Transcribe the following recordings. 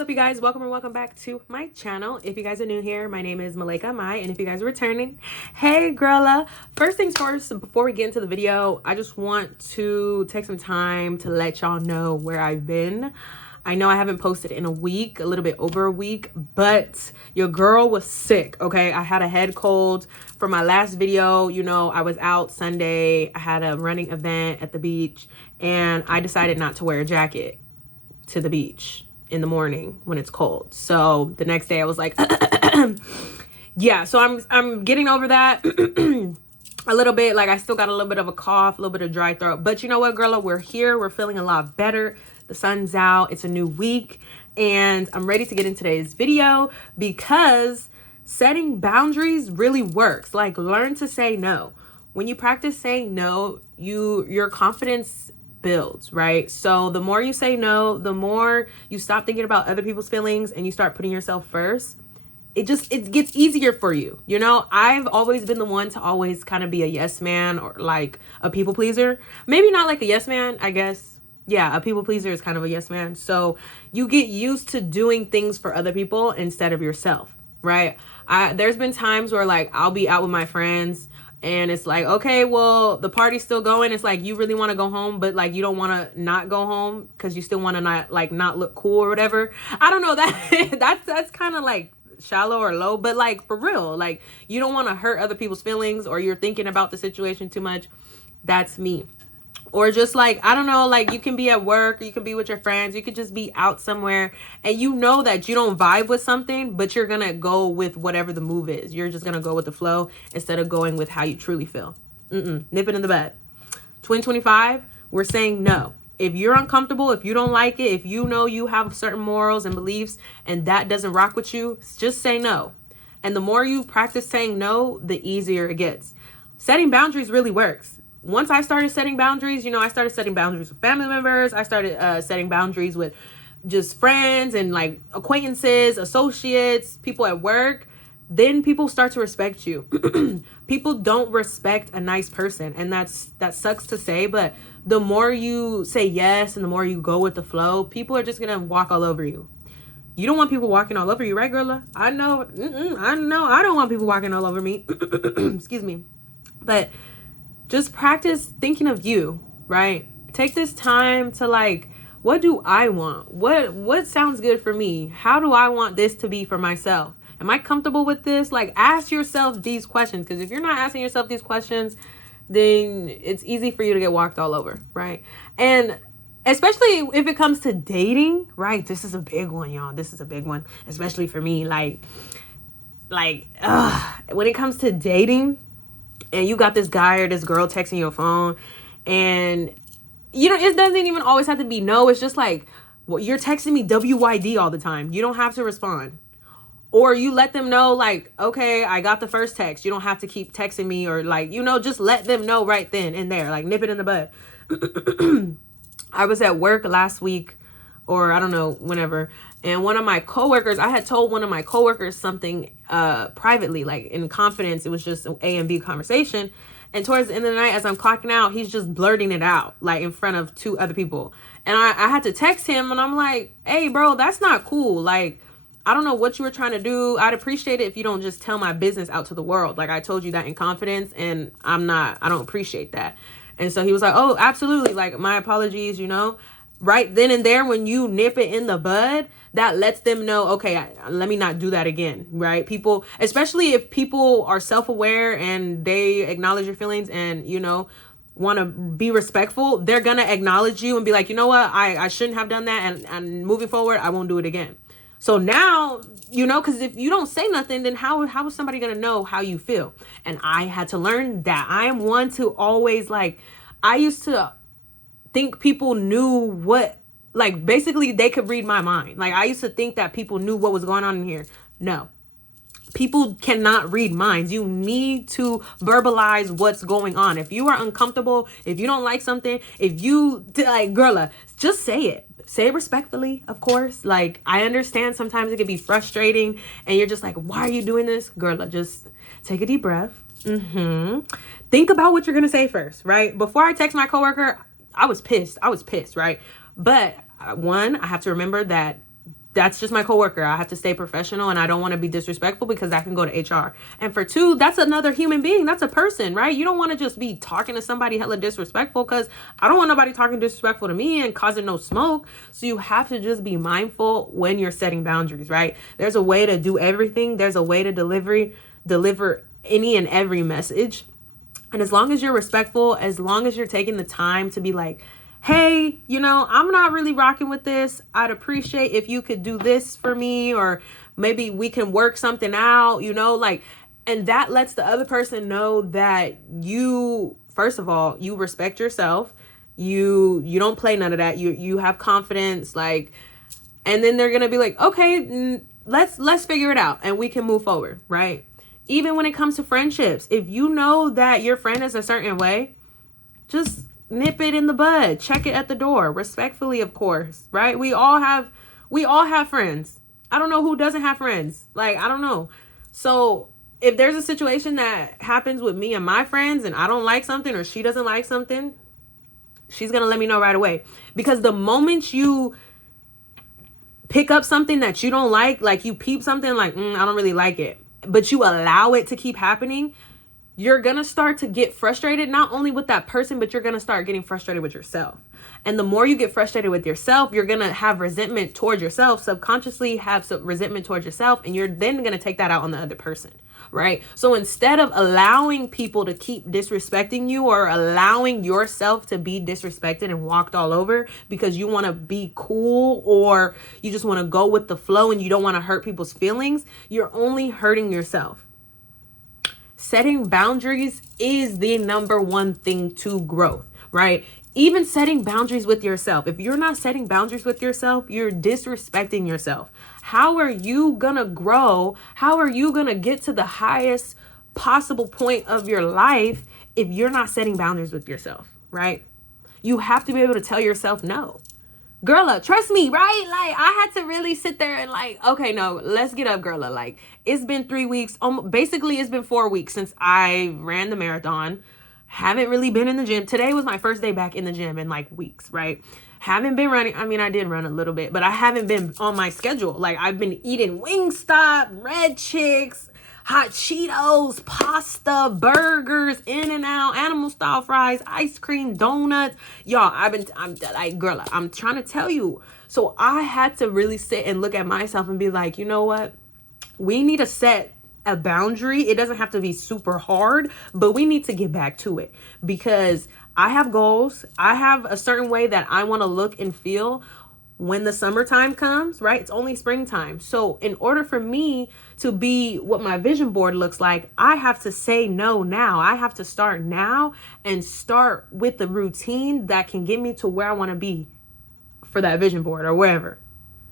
What's up, you guys? Welcome or welcome back to my channel. If you guys are new here, my name is Malaika Mai, and if you guys are returning, hey girla. First things first, before we get into the video, I just want to take some time to let y'all know where I've been. I know I haven't posted in a week, a little bit over a week, but your girl was sick, okay? I had a head cold. For my last video, you know, I was out Sunday. I had a running event at the beach, and I decided not to wear a jacket to the beach in the morning when it's cold. So the next day I was like, yeah, so I'm getting over that a little bit. Like, I still got a little bit of a cough, a little bit of dry throat, but you know what, girl, we're here. We're feeling a lot better. The sun's out. It's a new week, and I'm ready to get in today's video because setting boundaries really works. Like, learn to say no. When you practice saying no, your confidence builds, right? So the more you say no, the more you stop thinking about other people's feelings and you start putting yourself first. It gets easier for you. You know, I've always been the one to always kind of be a yes man, or like a people pleaser. Maybe not like a yes man, I guess. Yeah, a people pleaser is kind of a yes man. So you get used to doing things for other people instead of yourself, right? There's been times where, like, I'll be out with my friends and it's like, okay, well, the party's still going. It's like, you really want to go home, but like, you don't want to not go home because you still want to not look cool or whatever. I don't know, that's kind of like shallow or low, but like, for real, like, you don't want to hurt other people's feelings, or you're thinking about the situation too much. That's me. Or just like, I don't know, like, you can be at work, or you can be with your friends, you could just be out somewhere, and you know that you don't vibe with something, but you're gonna go with whatever the move is. You're just gonna go with the flow instead of going with how you truly feel. Nip it in the bud. 2025, we're saying no. If you're uncomfortable, if you don't like it, if you know you have certain morals and beliefs and that doesn't rock with you, just say no. And the more you practice saying no, the easier it gets. Setting boundaries really works. Once I started setting boundaries, you know, I started setting boundaries with family members. I started setting boundaries with just friends and like acquaintances, associates, people at work. Then people start to respect you. People don't respect a nice person, and that sucks to say, but the more you say yes and the more you go with the flow, people are just gonna walk all over you. You don't want people walking all over you, right, girl? I know. I don't want people walking all over me. Excuse me. But just practice thinking of you, right? Take this time to, like, what do I want? What sounds good for me? How do I want this to be for myself? Am I comfortable with this? Like, ask yourself these questions, because if you're not asking yourself these questions, then it's easy for you to get walked all over, right? And especially if it comes to dating, right? This is a big one, y'all. This is a big one, especially for me. Like, when it comes to dating, and you got this guy or this girl texting your phone, and you know, it doesn't even always have to be no. It's just like, well, you're texting me WYD all the time. You don't have to respond. Or you let them know, like, okay, I got the first text. You don't have to keep texting me, or like, you know, just let them know right then and there. Like, nip it in the bud. I was at work last week, or I don't know, whenever, and one of my coworkers, I had told one of my coworkers something privately, like in confidence. It was just an A and B conversation. And towards the end of the night, as I'm clocking out, he's just blurting it out, like in front of two other people. And I had to text him, and I'm like, hey, bro, that's not cool. Like, I don't know what you were trying to do. I'd appreciate it if you don't just tell my business out to the world. Like, I told you that in confidence, and I don't appreciate that. And so he was like, oh, absolutely. Like, my apologies, you know. Right then and there, when you nip it in the bud, that lets them know, okay, let me not do that again, right? People, especially if people are self-aware and they acknowledge your feelings and, you know, want to be respectful, they're going to acknowledge you and be like, you know what, I shouldn't have done that. And moving forward, I won't do it again. So now, you know, because if you don't say nothing, then how is somebody going to know how you feel? And I had to learn that. I am one to always, like, I used to think people knew what, like, basically they could read my mind. Like, I used to think that people knew what was going on in here. No. People cannot read minds. You need to verbalize what's going on. If you are uncomfortable, if you don't like something, if you, like, girl, just say it. Say it respectfully, of course. Like, I understand sometimes it can be frustrating and you're just like, why are you doing this? Girl, just take a deep breath. Think about what you're going to say first, right? Before I text my coworker, I was pissed, right? But one, I have to remember that that's just my coworker. I have to stay professional and I don't want to be disrespectful because that can go to HR. And for two, that's another human being. That's a person, right? You don't want to just be talking to somebody hella disrespectful, because I don't want nobody talking disrespectful to me and causing no smoke. So you have to just be mindful when you're setting boundaries, right? There's a way to do everything. There's a way to deliver any and every message. And as long as you're respectful, as long as you're taking the time to be like, hey, I'm not really rocking with this. I'd appreciate if you could do this for me, or maybe we can work something out, and that lets the other person know that you, first of all, you respect yourself. You don't play none of that. You have confidence, and then they're going to be like, okay, let's figure it out and we can move forward, right? Even when it comes to friendships, if you know that your friend is a certain way, just nip it in the bud, check it at the door, respectfully, of course, right? We all have friends. I don't know who doesn't have friends. I don't know. So if there's a situation that happens with me and my friends and I don't like something, or she doesn't like something, she's going to let me know right away. Because the moment you pick up something that you don't like you peep something I don't really like it, but you allow it to keep happening, you're going to start to get frustrated, not only with that person, but you're going to start getting frustrated with yourself. And the more you get frustrated with yourself, you're going to have resentment towards yourself, subconsciously have some resentment towards yourself. And you're then going to take that out on the other person, right? So instead of allowing people to keep disrespecting you, or allowing yourself to be disrespected and walked all over because you want to be cool, or you just want to go with the flow and you don't want to hurt people's feelings, you're only hurting yourself. Setting boundaries is the number one thing to growth, right? Even setting boundaries with yourself. If you're not setting boundaries with yourself, you're disrespecting yourself. How are you gonna grow? How are you gonna get to the highest possible point of your life if you're not setting boundaries with yourself, right? You have to be able to tell yourself no. Girla, trust me, right? I had to really sit there and okay, no, let's get up, girla. It's been 3 weeks. Basically, it's been 4 weeks since I ran the marathon. Haven't really been in the gym. Today was my first day back in the gym in weeks, right? Haven't been running. I mean, I did run a little bit, but I haven't been on my schedule. I've been eating Wingstop, Red Chicks, hot Cheetos, pasta, burgers, In-N-Out, animal style fries, ice cream, donuts. Y'all, I'm trying to tell you. So I had to really sit and look at myself and be like, you know what? We need to set a boundary. It doesn't have to be super hard, but we need to get back to it, because I have goals. I have a certain way that I want to look and feel when the summertime comes, right? It's only springtime. So in order for me to be what my vision board looks like, I have to say no now. I have to start now and start with the routine that can get me to where I want to be for that vision board or wherever.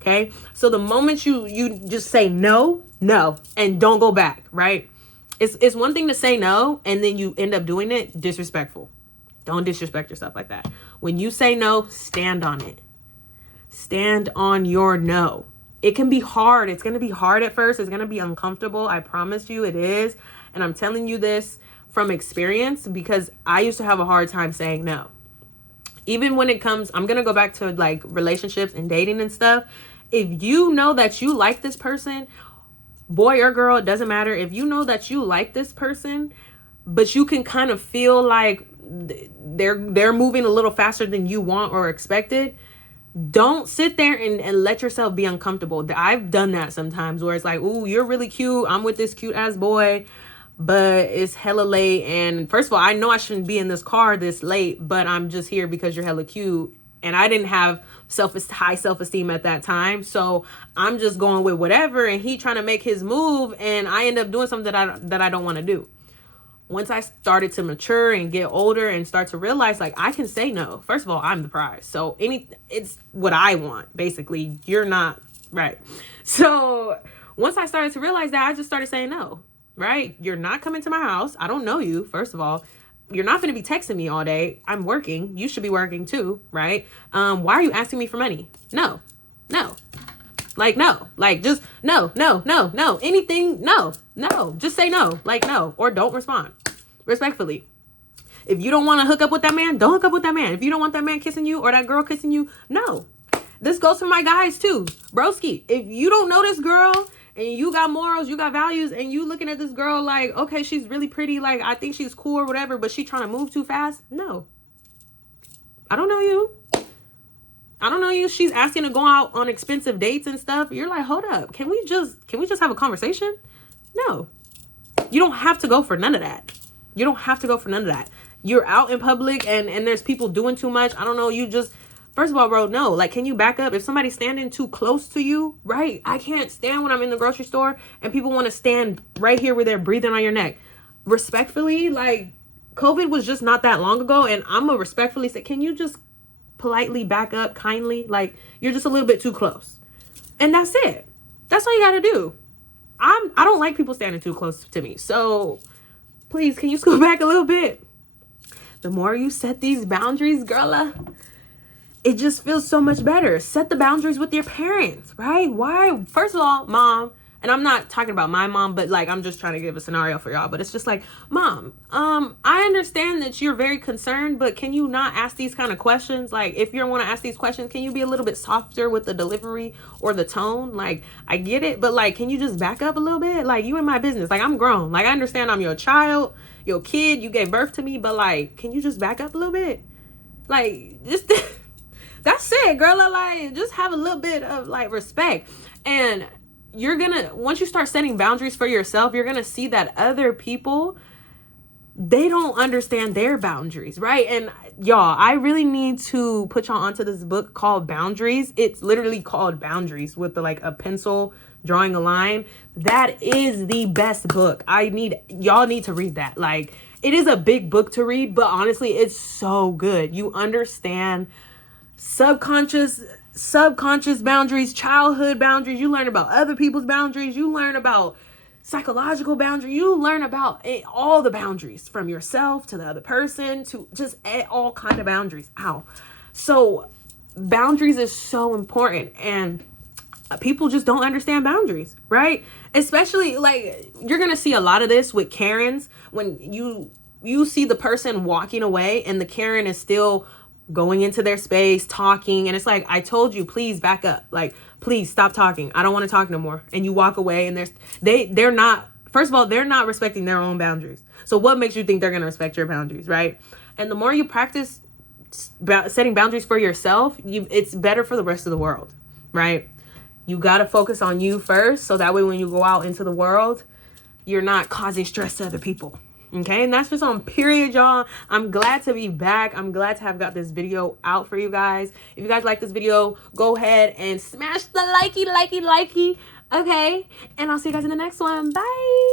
Okay. So the moment you just say no, and don't go back, right? It's one thing to say no and then you end up doing it. Disrespectful. Don't disrespect yourself like that. When you say no, stand on it. Stand on your no. It can be hard. It's going to be hard at first. It's going to be uncomfortable. I promise you it is. And I'm telling you this from experience, because I used to have a hard time saying no. Even when it comes, I'm going to go back to relationships and dating and stuff. If you know that you like this person, boy or girl, it doesn't matter. If you know that you like this person, but you can kind of feel like they're moving a little faster than you want or expected, don't sit there and let yourself be uncomfortable. I've done that sometimes where it's ooh, you're really cute. I'm with this cute ass boy, but it's hella late. And first of all, I know I shouldn't be in this car this late, but I'm just here because you're hella cute. And I didn't have high self-esteem at that time. So I'm just going with whatever. And he trying to make his move. And I end up doing something that I don't want to do. Once I started to mature and get older and start to realize I can say no. First of all, I'm the prize. So it's what I want. Basically, you're not right. So once I started to realize that, I just started saying no, right? You're not coming to my house. I don't know you. First of all, you're not going to be texting me all day. I'm working. You should be working too, right? Why are you asking me for money? No. No. Just no. Anything, no. Just say no. No. Or don't respond. Respectfully. If you don't want to hook up with that man, don't hook up with that man. If you don't want that man kissing you or that girl kissing you, no. this goes for my guys too. Broski, if you don't know this girl and you got morals, you got values, and you looking at this girl like, okay, she's really pretty, like, I think she's cool or whatever, but she trying to move too fast. No. I don't know you. I don't know you. She's asking to go out on expensive dates and stuff. You're like, hold up. Can we just have a conversation? No. You don't have to go for none of that. You don't have to go for none of that. You're out in public and there's people doing too much. I don't know. You just, first of all, bro, no. Like, can you back up? If somebody's standing too close to you, right? I can't stand when I'm in the grocery store and people want to stand right here where they're breathing on your neck. Respectfully, like, COVID was just not that long ago. And I'm going to respectfully say, can you just politely back up kindly? Like, you're just a little bit too close. And that's it. That's all you got to do. I don't like people standing too close to me. So please, can you scoot back a little bit? The more you set these boundaries, girl, it just feels so much better. Set the boundaries with your parents, right? Why? First of all, mom, and I'm not talking about my mom, but like, I'm just trying to give a scenario for y'all, but it's just like, mom, I understand that you're very concerned, but can you not ask these kind of questions? Like, if you want to ask these questions, can you be a little bit softer with the delivery or the tone? Like, I get it, but like, can you just back up a little bit? Like, you in my business. Like, I'm grown. Like, I understand I'm your child, your kid, you gave birth to me, but like, can you just back up a little bit? Like, just, that's it, girl. Like, just have a little bit of like respect. And you're gonna, once you start setting boundaries for yourself, you're gonna see that other people, they don't understand their boundaries, right? And y'all, I really need to put y'all onto this book called Boundaries. It's literally called Boundaries with like a pencil drawing a line. That is the best book. Y'all need to read that. Like, it is a big book to read, but honestly, it's so good. You understand subconscious boundaries, childhood boundaries. You learn about other people's boundaries. You learn about psychological boundaries. You learn about all the boundaries from yourself to the other person to just all kind of boundaries. So boundaries is so important, and people just don't understand boundaries, right? Especially, like, you're gonna see a lot of this with Karens when you see the person walking away and the Karen is still going into their space, talking, and it's like, I told you, please back up. Like, please stop talking. I don't want to talk no more. And you walk away, and they're not, first of all, they're not respecting their own boundaries. So what makes you think they're going to respect your boundaries, right? And the more you practice setting boundaries for yourself, it's better for the rest of the world, right? You got to focus on you first, so that way when you go out into the world, you're not causing stress to other people. Okay, and that's just on period, y'all. I'm glad to be back. I'm glad to have got this video out for you guys. If you guys like this video, go ahead and smash the likey. Okay, and I'll see you guys in the next one. Bye.